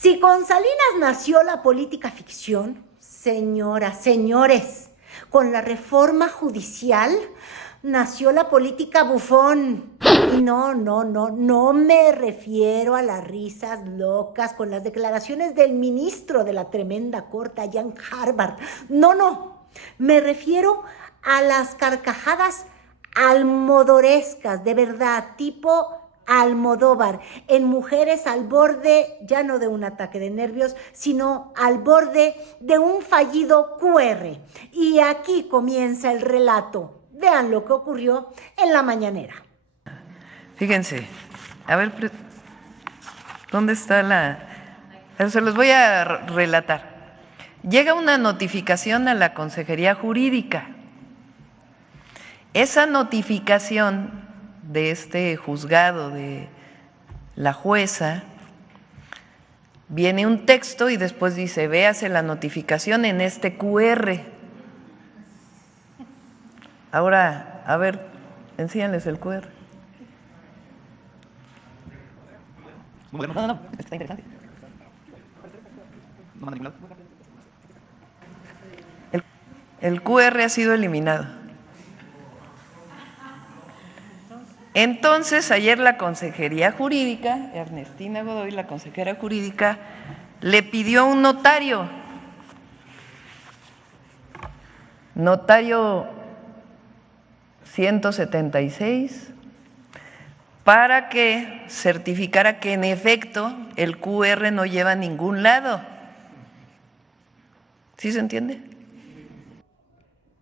Si con Salinas nació la política ficción, señoras, señores, con la reforma judicial nació la política bufón. Y no me refiero a las risas locas con las declaraciones del ministro de la tremenda corte allá en Harvard. No, me refiero a las carcajadas almodorescas, de verdad, tipo Almodóvar, en mujeres al borde, ya no de un ataque de nervios, sino al borde de un fallido QR. Y aquí comienza el relato. Vean lo que ocurrió en la mañanera. Fíjense, a ver, ¿dónde está la...? Se los voy a relatar. Llega una notificación a la Consejería Jurídica. Esa notificación de este juzgado de la jueza, viene un texto y después dice, véase la notificación en este QR. Ahora, a ver, enséñales el QR. No, está interesante. El QR ha sido eliminado. Entonces, ayer la Consejería Jurídica, Ernestina Godoy, la consejera jurídica, le pidió un notario 176, para que certificara que en efecto el QR no lleva a ningún lado. ¿Sí se entiende?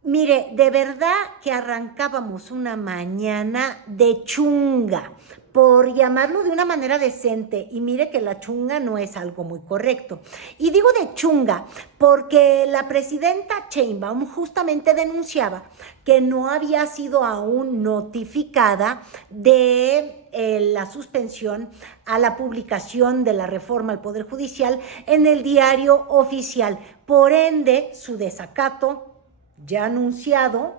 Mire, de verdad que arrancábamos una mañana de chunga, por llamarlo de una manera decente, y mire que la chunga no es algo muy correcto. Y digo de chunga porque la presidenta Sheinbaum justamente denunciaba que no había sido aún notificada de la suspensión a la publicación de la reforma al Poder Judicial en el diario oficial. Por ende, su desacato ya anunciado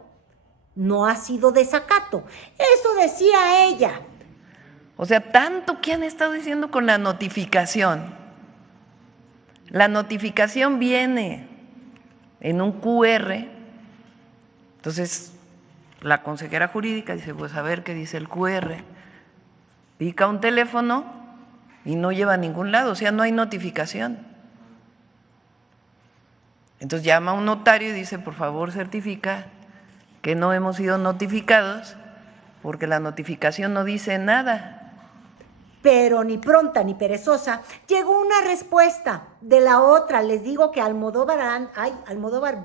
no ha sido desacato. Eso decía ella. O sea, tanto que han estado diciendo con la notificación. La notificación viene en un QR. Entonces, la consejera jurídica dice, pues a ver qué dice el QR. Pica un teléfono y no lleva a ningún lado, o sea, no hay notificación. Entonces llama a un notario y dice, por favor, certifica que no hemos sido notificados porque la notificación no dice nada. Pero ni pronta ni perezosa, llegó una respuesta de la otra. Les digo que Almodóvar,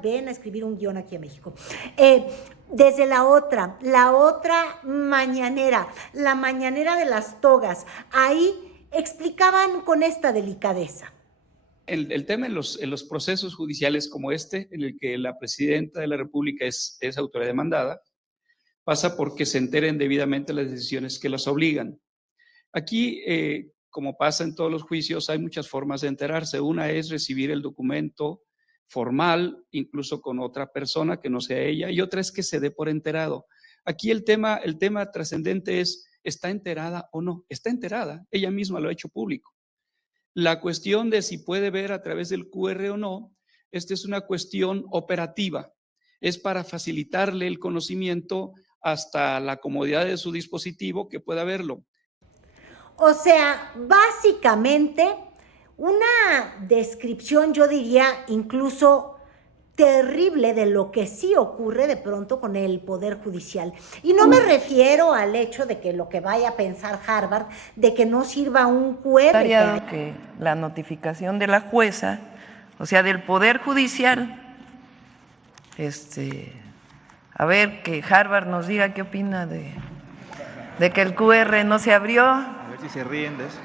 ven a escribir un guión aquí en México. Desde la otra mañanera, la mañanera de las togas, ahí explicaban con esta delicadeza. El tema en los procesos judiciales como este, en el que la presidenta de la República es autoridad demandada, pasa porque se enteren debidamente las decisiones que las obligan. Aquí, como pasa en todos los juicios, hay muchas formas de enterarse. Una es recibir el documento formal, incluso con otra persona que no sea ella, y otra es que se dé por enterado. Aquí el tema trascendente es, ¿está enterada o no? Está enterada, ella misma lo ha hecho público. La cuestión de si puede ver a través del QR o no, esta es una cuestión operativa, es para facilitarle el conocimiento hasta la comodidad de su dispositivo que pueda verlo. O sea, básicamente una descripción, yo diría, incluso terrible de lo que sí ocurre de pronto con el Poder Judicial. Y no me refiero al hecho de que lo que vaya a pensar Harvard, de que no sirva un QR. Que la notificación de la jueza, o sea, del Poder Judicial, a ver, que Harvard nos diga qué opina de que el QR no se abrió. A ver si se ríen de eso.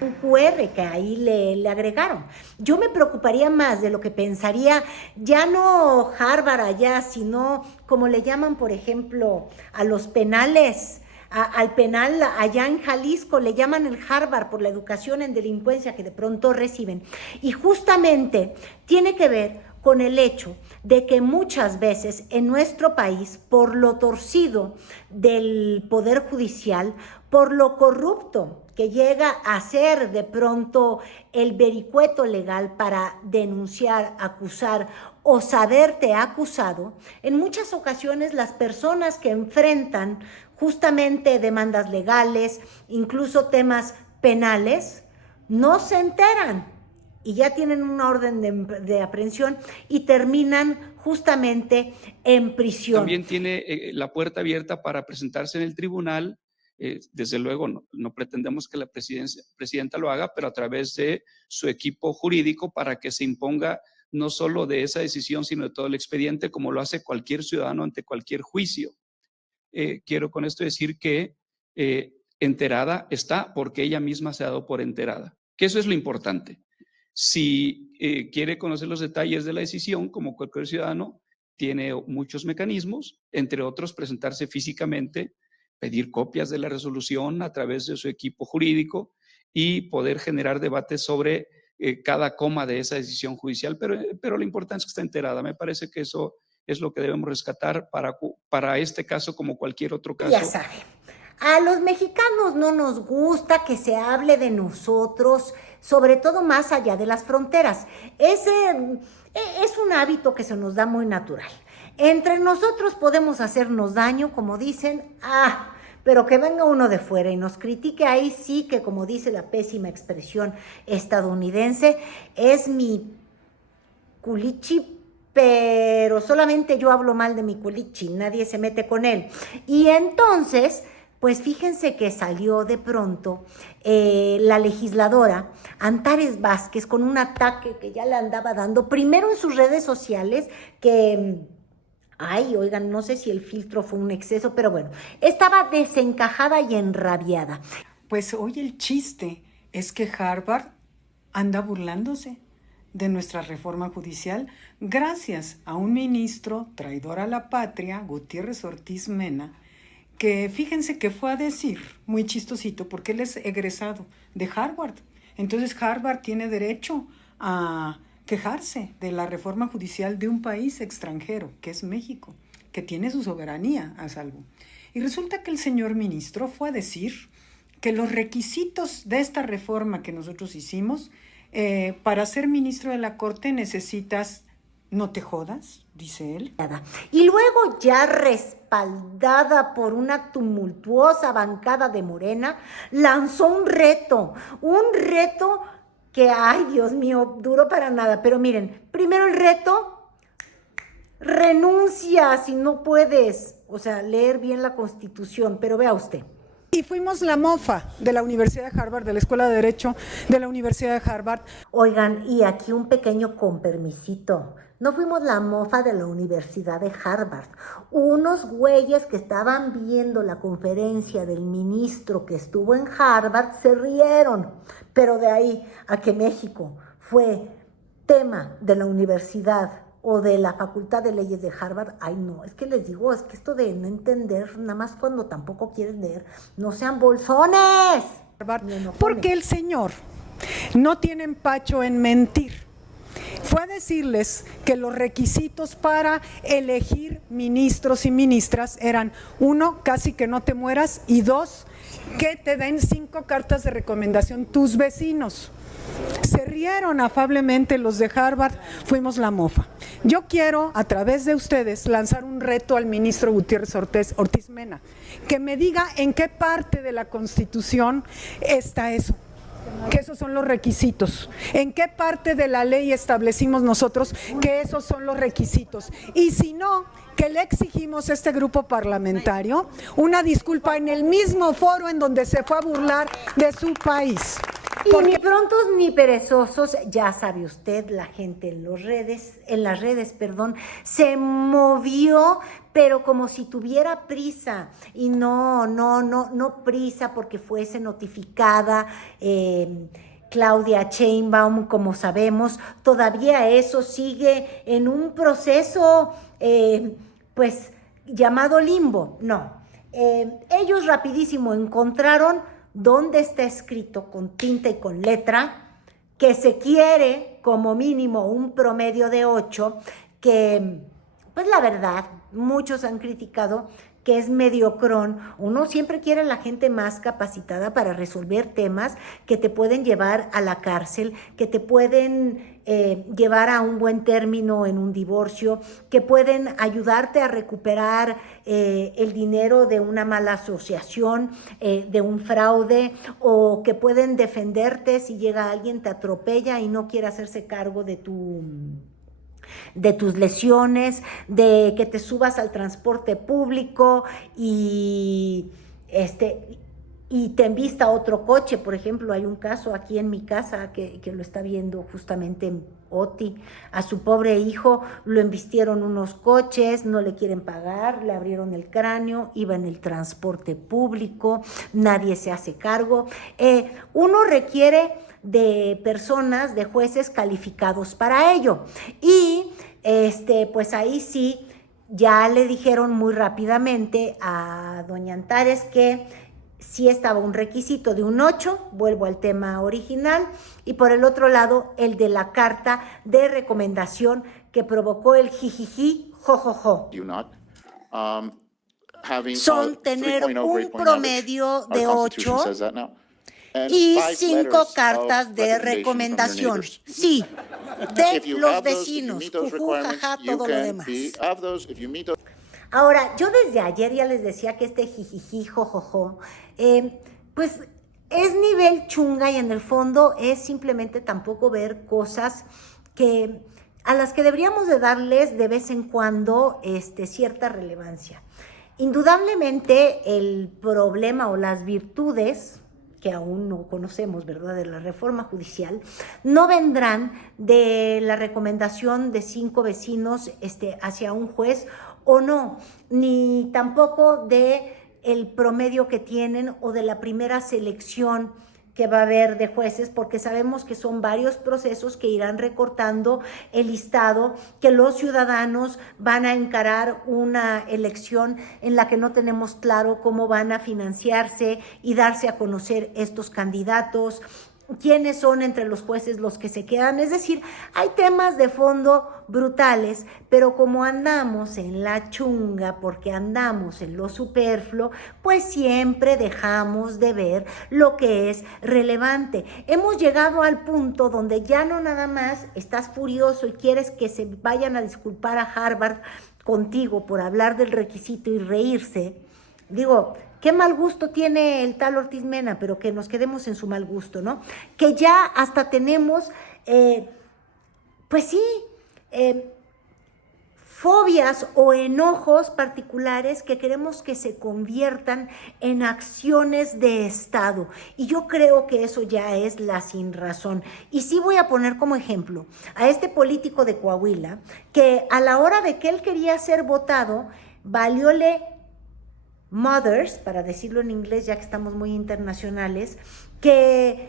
Un QR que ahí le agregaron. Yo me preocuparía más de lo que pensaría ya no Harvard allá, sino como le llaman, por ejemplo, a los penales, al penal allá en Jalisco, le llaman el Harvard por la educación en delincuencia que de pronto reciben. Y justamente tiene que ver con el hecho de que muchas veces en nuestro país, por lo torcido del Poder Judicial, por lo corrupto que llega a ser de pronto el vericueto legal para denunciar, acusar o saberte acusado, en muchas ocasiones las personas que enfrentan justamente demandas legales, incluso temas penales, no se enteran y ya tienen una orden de aprehensión y terminan justamente en prisión. También tiene la puerta abierta para presentarse en el tribunal. Desde luego no pretendemos que la presidenta lo haga, pero a través de su equipo jurídico para que se imponga no solo de esa decisión, sino de todo el expediente, como lo hace cualquier ciudadano ante cualquier juicio. Quiero con esto decir que enterada está porque ella misma se ha dado por enterada, que eso es lo importante. Si quiere conocer los detalles de la decisión, como cualquier ciudadano, tiene muchos mecanismos, entre otros presentarse físicamente, pedir copias de la resolución a través de su equipo jurídico y poder generar debates sobre cada coma de esa decisión judicial, pero lo importante es que está enterada. Me parece que eso es lo que debemos rescatar para este caso como cualquier otro caso. Ya sabe, a los mexicanos no nos gusta que se hable de nosotros, sobre todo más allá de las fronteras. Es un hábito que se nos da muy natural. Entre nosotros podemos hacernos daño, como dicen, pero que venga uno de fuera y nos critique, ahí sí que, como dice la pésima expresión estadounidense, es mi culichi, pero solamente yo hablo mal de mi culichi, nadie se mete con él. Y entonces, pues fíjense que salió de pronto la legisladora Antares Vázquez con un ataque que ya le andaba dando, primero en sus redes sociales, que... oigan, no sé si el filtro fue un exceso, pero bueno, estaba desencajada y enrabiada. Pues hoy el chiste es que Harvard anda burlándose de nuestra reforma judicial gracias a un ministro traidor a la patria, Gutiérrez Ortiz Mena, que fíjense que fue a decir, muy chistosito, porque él es egresado de Harvard. Entonces Harvard tiene derecho a quejarse de la reforma judicial de un país extranjero, que es México, que tiene su soberanía a salvo. Y resulta que el señor ministro fue a decir que los requisitos de esta reforma que nosotros hicimos, para ser ministro de la Corte necesitas, no te jodas, dice él. Y luego, ya respaldada por una tumultuosa bancada de Morena, lanzó un reto que, ay, Dios mío, duró para nada. Pero miren, primero el reto, renuncia si no puedes, leer bien la Constitución, pero vea usted. Y fuimos la mofa de la Universidad de Harvard, de la Escuela de Derecho de la Universidad de Harvard. Oigan, y aquí un pequeño con permisito. No fuimos la mofa de la Universidad de Harvard. Unos güeyes que estaban viendo la conferencia del ministro que estuvo en Harvard se rieron. Pero de ahí a que México fue tema de la universidad o de la Facultad de Leyes de Harvard, ay no, es que les digo, es que esto de no entender, nada más cuando tampoco quieren leer, no sean bolsones. Porque el señor no tiene empacho en mentir. Fue a decirles que los requisitos para elegir ministros y ministras eran: 1, casi que no te mueras, y 2, que te den 5 cartas de recomendación tus vecinos. Se rieron afablemente los de Harvard, fuimos la mofa. Yo quiero, a través de ustedes, lanzar un reto al ministro Gutiérrez Ortiz Mena, que me diga en qué parte de la Constitución está eso, que esos son los requisitos. ¿En qué parte de la ley establecimos nosotros que esos son los requisitos? Y si no, que le exigimos a este grupo parlamentario una disculpa en el mismo foro en donde se fue a burlar de su país. Y ni prontos ni perezosos, ya sabe usted, la gente en las redes, se movió, pero como si tuviera prisa. Y no prisa porque fuese notificada Claudia Sheinbaum, como sabemos. Todavía eso sigue en un proceso, llamado limbo. No, ellos rapidísimo encontraron dónde está escrito con tinta y con letra que se quiere como mínimo un promedio de 8, que pues la verdad, muchos han criticado que es mediocrón. Uno siempre quiere a la gente más capacitada para resolver temas que te pueden llevar a la cárcel, que te pueden llevar a un buen término en un divorcio, que pueden ayudarte a recuperar el dinero de una mala asociación, de un fraude, o que pueden defenderte si llega alguien, te atropella y no quiere hacerse cargo de tus lesiones, de que te subas al transporte público y te envista otro coche. Por ejemplo, hay un caso aquí en mi casa que lo está viendo justamente en Oti. A su pobre hijo lo embistieron unos coches, no le quieren pagar, le abrieron el cráneo, iba en el transporte público, nadie se hace cargo. Uno requiere de personas, de jueces calificados para ello. Y pues ahí sí, ya le dijeron muy rápidamente a doña Antares que sí estaba un requisito de un 8, vuelvo al tema original, y por el otro lado, el de la carta de recomendación que provocó el jijiji, jojojo. Son tener un promedio de 8 y 5 cartas de recomendación. Sí, de los vecinos, juju, jaja, todo lo demás. Ahora, yo desde ayer ya les decía que este jijiji, jojojo, pues es nivel chunga, y en el fondo es simplemente tampoco ver cosas a las que deberíamos de darles de vez en cuando cierta relevancia. Indudablemente el problema o las virtudes que aún no conocemos, ¿verdad?, de la reforma judicial, no vendrán de la recomendación de 5 vecinos hacia un juez o no, ni tampoco de el promedio que tienen o de la primera selección que va a haber de jueces, porque sabemos que son varios procesos que irán recortando el listado, que los ciudadanos van a encarar una elección en la que no tenemos claro cómo van a financiarse y darse a conocer estos candidatos, quiénes son entre los jueces los que se quedan. Es decir, hay temas de fondo brutales, pero como andamos en la chunga, porque andamos en lo superfluo, pues siempre dejamos de ver lo que es relevante. Hemos llegado al punto donde ya no nada más estás furioso y quieres que se vayan a disculpar a Harvard contigo por hablar del requisito y reírse. Digo, qué mal gusto tiene el tal Ortiz Mena, pero que nos quedemos en su mal gusto, ¿no? Que ya hasta tenemos, pues sí, fobias o enojos particulares que queremos que se conviertan en acciones de Estado. Y yo creo que eso ya es la sinrazón. Y sí voy a poner como ejemplo a este político de Coahuila, que a la hora de que él quería ser votado, valióle mothers, para decirlo en inglés, ya que estamos muy internacionales, que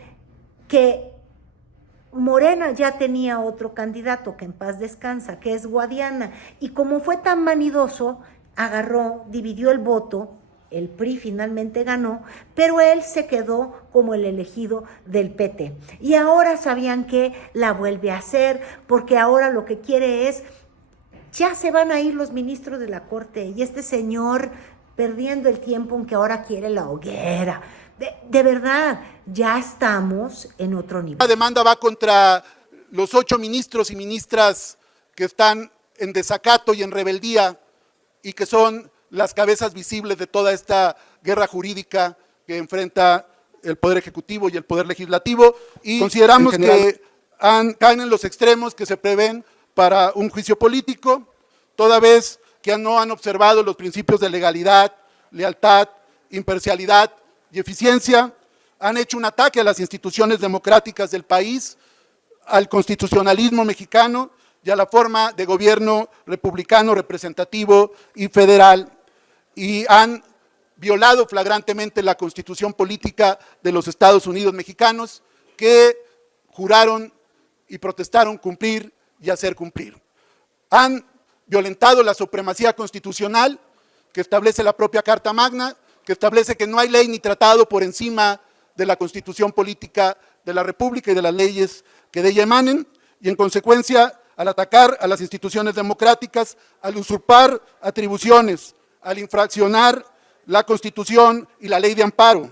Morena ya tenía otro candidato, que en paz descansa, que es Guadiana, y como fue tan vanidoso, agarró, dividió el voto, el PRI finalmente ganó, pero él se quedó como el elegido del PT. Y ahora sabían que la vuelve a hacer, porque ahora lo que quiere es, ya se van a ir los ministros de la Corte, y este señor perdiendo el tiempo, aunque ahora quiere la hoguera. De verdad, ya estamos en otro nivel. La demanda va contra los 8 ministros y ministras que están en desacato y en rebeldía y que son las cabezas visibles de toda esta guerra jurídica que enfrenta el Poder Ejecutivo y el Poder Legislativo, y consideramos que caen en los extremos que se prevén para un juicio político, toda vez que no han observado los principios de legalidad, lealtad, imparcialidad y eficiencia, han hecho un ataque a las instituciones democráticas del país, al constitucionalismo mexicano y a la forma de gobierno republicano, representativo y federal, y han violado flagrantemente la Constitución política de los Estados Unidos mexicanos, que juraron y protestaron cumplir y hacer cumplir. Han violentado la supremacía constitucional que establece la propia Carta Magna, que establece que no hay ley ni tratado por encima de la Constitución política de la República y de las leyes que de ella emanen, y en consecuencia al atacar a las instituciones democráticas, al usurpar atribuciones, al infraccionar la Constitución y la ley de amparo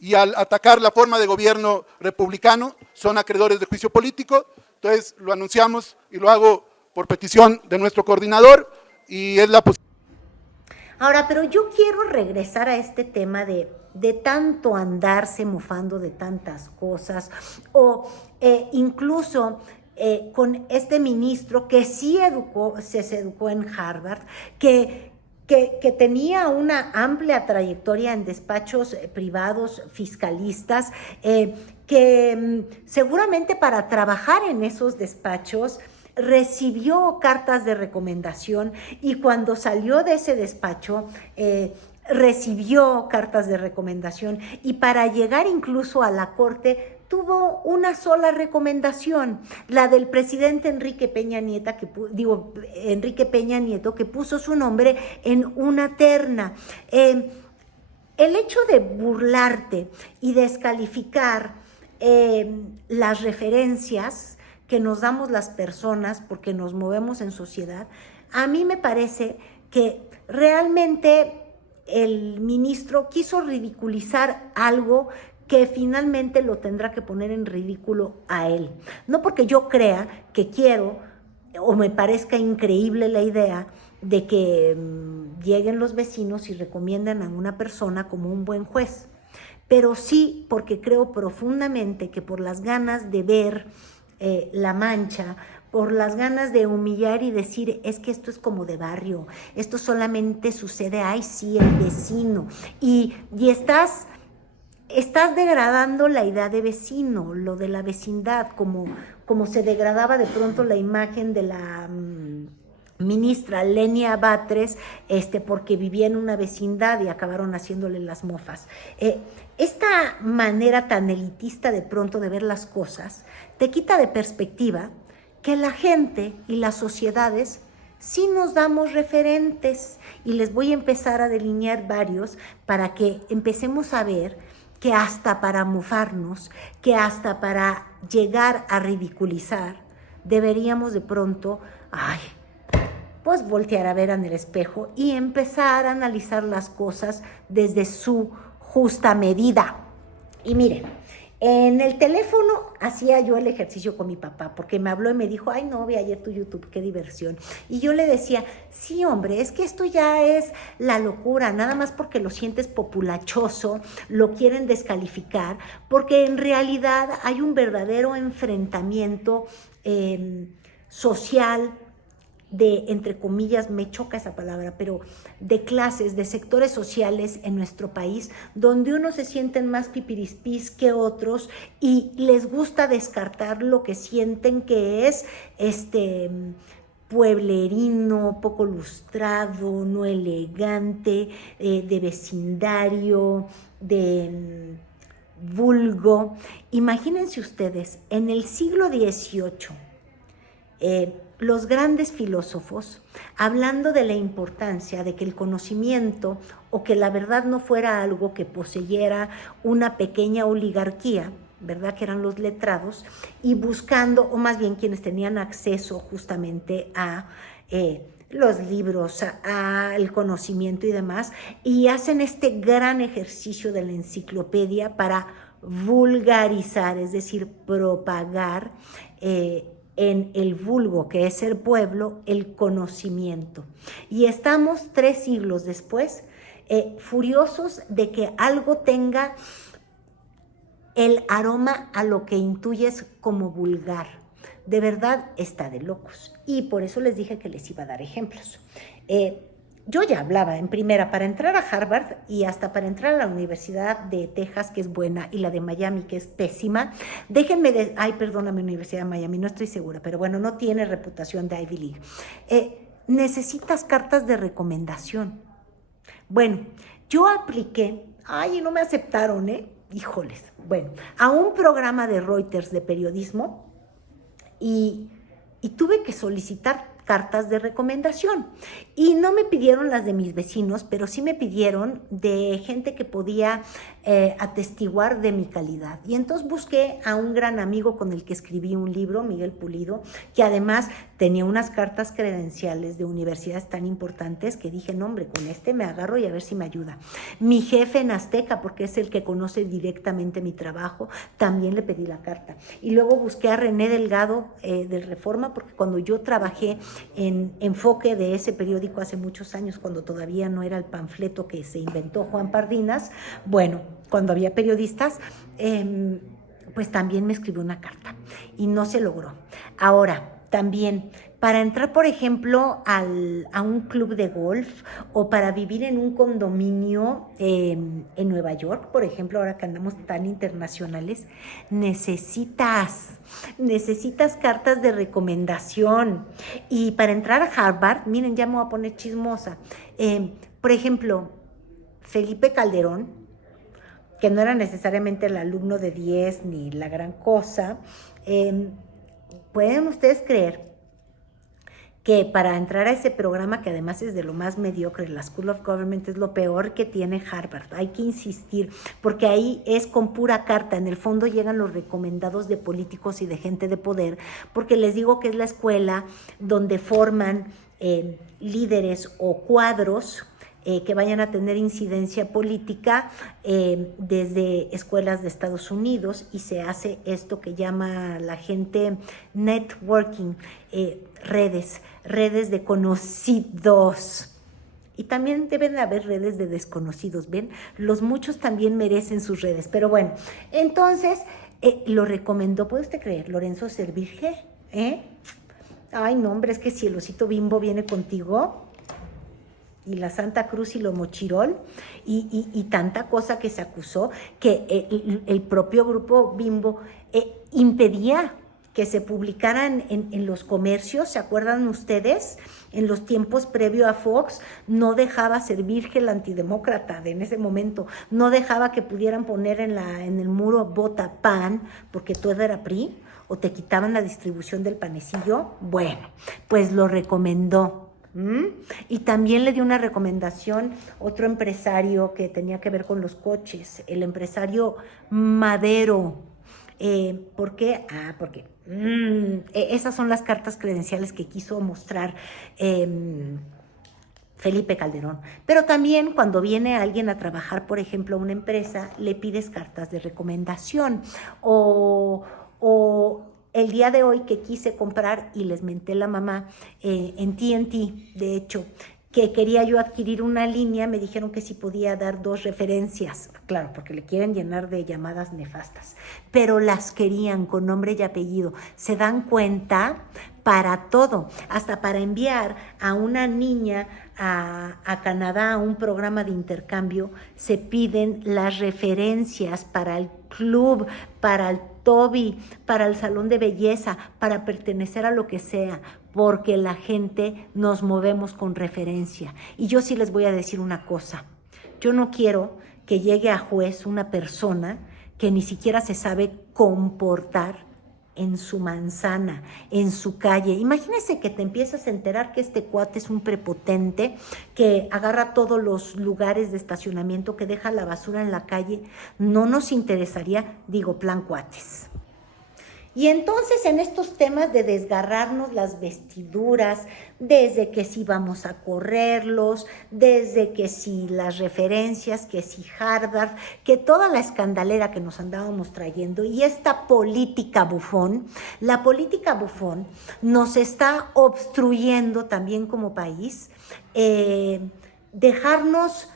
y al atacar la forma de gobierno republicano, son acreedores de juicio político. Entonces lo anunciamos y lo hago por petición de nuestro coordinador y es la posición. Ahora, pero yo quiero regresar a este tema de tanto andarse mofando de tantas cosas o incluso con este ministro que sí se educó en Harvard, que tenía una amplia trayectoria en despachos privados fiscalistas, que seguramente para trabajar en esos despachos recibió cartas de recomendación y cuando salió de ese despacho recibió cartas de recomendación y para llegar incluso a la corte tuvo una sola recomendación, la del presidente Enrique Peña Nieto, que puso su nombre en una terna. El hecho de burlarte y descalificar las referencias que nos damos las personas porque nos movemos en sociedad, a mí me parece que realmente el ministro quiso ridiculizar algo que finalmente lo tendrá que poner en ridículo a él. No porque yo crea que quiero o me parezca increíble la idea de que lleguen los vecinos y recomienden a una persona como un buen juez, pero sí porque creo profundamente que por las ganas de ver la mancha, por las ganas de humillar y decir, es que esto es como de barrio, esto solamente sucede, ay sí, el vecino, y estás degradando la idea de vecino, lo de la vecindad, como se degradaba de pronto la imagen de la ministra Lenia Batres, porque vivía en una vecindad y acabaron haciéndole las mofas. Esta manera tan elitista de pronto de ver las cosas te quita de perspectiva que la gente y las sociedades sí nos damos referentes y les voy a empezar a delinear varios para que empecemos a ver que hasta para mofarnos, que hasta para llegar a ridiculizar, deberíamos de pronto, pues voltear a ver en el espejo y empezar a analizar las cosas desde su justa medida. Y miren, en el teléfono hacía yo el ejercicio con mi papá, porque me habló y me dijo, ay no, vi ayer tu YouTube, qué diversión. Y yo le decía, sí hombre, es que esto ya es la locura, nada más porque lo sientes populachoso, lo quieren descalificar, porque en realidad hay un verdadero enfrentamiento social, de, entre comillas, me choca esa palabra, pero de clases, de sectores sociales en nuestro país, donde unos se sienten más pipirispis que otros y les gusta descartar lo que sienten que es pueblerino, poco lustrado, no elegante, de vecindario, de vulgo. Imagínense ustedes, en el siglo XVIII, los grandes filósofos, hablando de la importancia de que el conocimiento o que la verdad no fuera algo que poseyera una pequeña oligarquía, ¿verdad? Que eran los letrados, y buscando, o más bien quienes tenían acceso justamente a los libros, al conocimiento y demás, y hacen este gran ejercicio de la enciclopedia para vulgarizar, es decir, propagar en el vulgo, que es el pueblo, el conocimiento. Y estamos 3 siglos después, furiosos de que algo tenga el aroma a lo que intuyes como vulgar. De verdad está de locos. Y por eso les dije que les iba a dar ejemplos. Yo ya hablaba en primera, para entrar a Harvard y hasta para entrar a la Universidad de Texas, que es buena, y la de Miami, que es pésima. Perdóname, Universidad de Miami, no estoy segura, pero bueno, no tiene reputación de Ivy League. Necesitas cartas de recomendación. Bueno, yo apliqué, y no me aceptaron, híjoles, bueno, a un programa de Reuters de periodismo y tuve que solicitar cartas de recomendación. Y no me pidieron las de mis vecinos, pero sí me pidieron de gente que podía atestiguar de mi calidad. Y entonces busqué a un gran amigo con el que escribí un libro, Miguel Pulido, que además tenía unas cartas credenciales de universidades tan importantes que dije, no hombre, con este me agarro y a ver si me ayuda. Mi jefe en Azteca, porque es el que conoce directamente mi trabajo, también le pedí la carta. Y luego busqué a René Delgado del Reforma, porque cuando yo trabajé en Enfoque de ese periódico hace muchos años, cuando todavía no era el panfleto que se inventó Juan Pardinas, bueno, cuando había periodistas, pues también me escribió una carta y no se logró. Ahora, también, para entrar, por ejemplo, a un club de golf o para vivir en un condominio en Nueva York, por ejemplo, ahora que andamos tan internacionales, necesitas cartas de recomendación. Y para entrar a Harvard, miren, ya me voy a poner chismosa. Por ejemplo, Felipe Calderón, que no era necesariamente el alumno de 10 ni la gran cosa, ¿pueden ustedes creer que para entrar a ese programa, que además es de lo más mediocre, la School of Government es lo peor que tiene Harvard? Hay que insistir, porque ahí es con pura carta, en el fondo llegan los recomendados de políticos y de gente de poder, porque les digo que es la escuela donde forman líderes o cuadros que vayan a tener incidencia política desde escuelas de Estados Unidos, y se hace esto que llama la gente networking, redes de conocidos. Y también deben de haber redes de desconocidos, ¿ven? Los muchos también merecen sus redes. Pero bueno, entonces lo recomendó, ¿puede usted creer? Lorenzo Servirge, Ay, no, hombre, es que si el osito Bimbo viene contigo, y la Santa Cruz y lo Mochirol, y tanta cosa que se acusó, que el propio grupo Bimbo impedía que se publicaran en los comercios. ¿Se acuerdan ustedes? En los tiempos previo a Fox, no dejaba Servirge, el antidemócrata de en ese momento, no dejaba que pudieran poner en el muro "Vota PAN", porque todo era PRI, o te quitaban la distribución del panecillo. Bueno, pues lo recomendó. Y también le dio una recomendación otro empresario que tenía que ver con los coches, el empresario Madero. ¿Por qué? Porque esas son las cartas credenciales que quiso mostrar Felipe Calderón. Pero también cuando viene alguien a trabajar, por ejemplo, a una empresa, le pides cartas de recomendación. O el día de hoy que quise comprar, y les menté la mamá, en TNT, de hecho, que quería yo adquirir una línea, me dijeron que sí podía dar 2 referencias. Claro, porque le quieren llenar de llamadas nefastas, pero las querían con nombre y apellido. ¿Se dan cuenta? Para todo, hasta para enviar a una niña a Canadá a un programa de intercambio, se piden las referencias para el club, para el Toby, para el salón de belleza, para pertenecer a lo que sea, porque la gente nos movemos con referencia. Y yo sí les voy a decir una cosa, yo no quiero que llegue a juez una persona que ni siquiera se sabe comportar en su manzana, en su calle. Imagínense que te empiezas a enterar que este cuate es un prepotente, que agarra todos los lugares de estacionamiento, que deja la basura en la calle. No nos interesaría, digo, plan cuates. Y entonces en estos temas de desgarrarnos las vestiduras, desde que si vamos a correrlos, desde que si las referencias, que si Harvard, que toda la escandalera que nos andábamos trayendo, y esta política bufón, la política bufón nos está obstruyendo también como país, dejarnos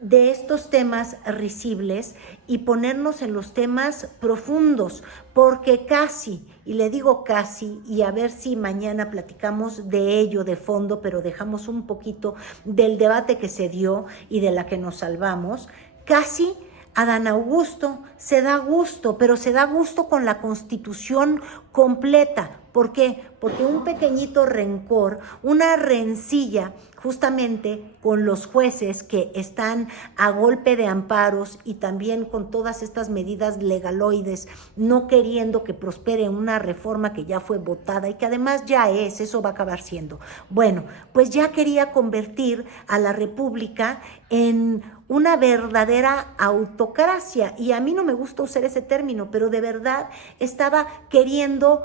de estos temas risibles y ponernos en los temas profundos, porque casi, y le digo casi, y a ver si mañana platicamos de ello de fondo, pero dejamos un poquito del debate que se dio y de la que nos salvamos, casi Adán Augusto se da gusto, pero se da gusto con la Constitución completa. ¿Por qué? Porque un pequeñito rencor, una rencilla justamente con los jueces que están a golpe de amparos y también con todas estas medidas legaloides, no queriendo que prospere una reforma que ya fue votada y que además ya eso va a acabar siendo. Bueno, pues ya quería convertir a la República en una verdadera autocracia, y a mí no me gusta usar ese término, pero de verdad estaba queriendo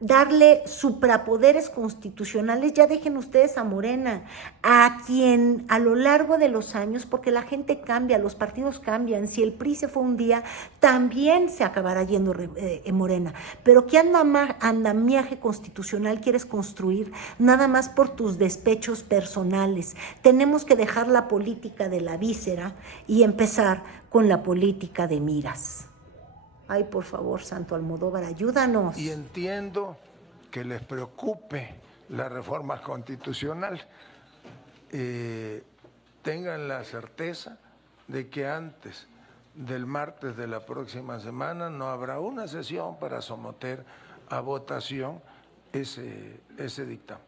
darle suprapoderes constitucionales. Ya dejen ustedes a Morena, a quien a lo largo de los años, porque la gente cambia, los partidos cambian, si el PRI se fue un día, también se acabará yendo Morena, pero ¿qué andamiaje constitucional quieres construir nada más por tus despechos personales? Tenemos que dejar la política de la víscera y empezar con la política de miras. Ay, por favor, Santo Almodóvar, ayúdanos. Y entiendo que les preocupe la reforma constitucional. Tengan la certeza de que antes del martes de la próxima semana no habrá una sesión para someter a votación ese dictamen.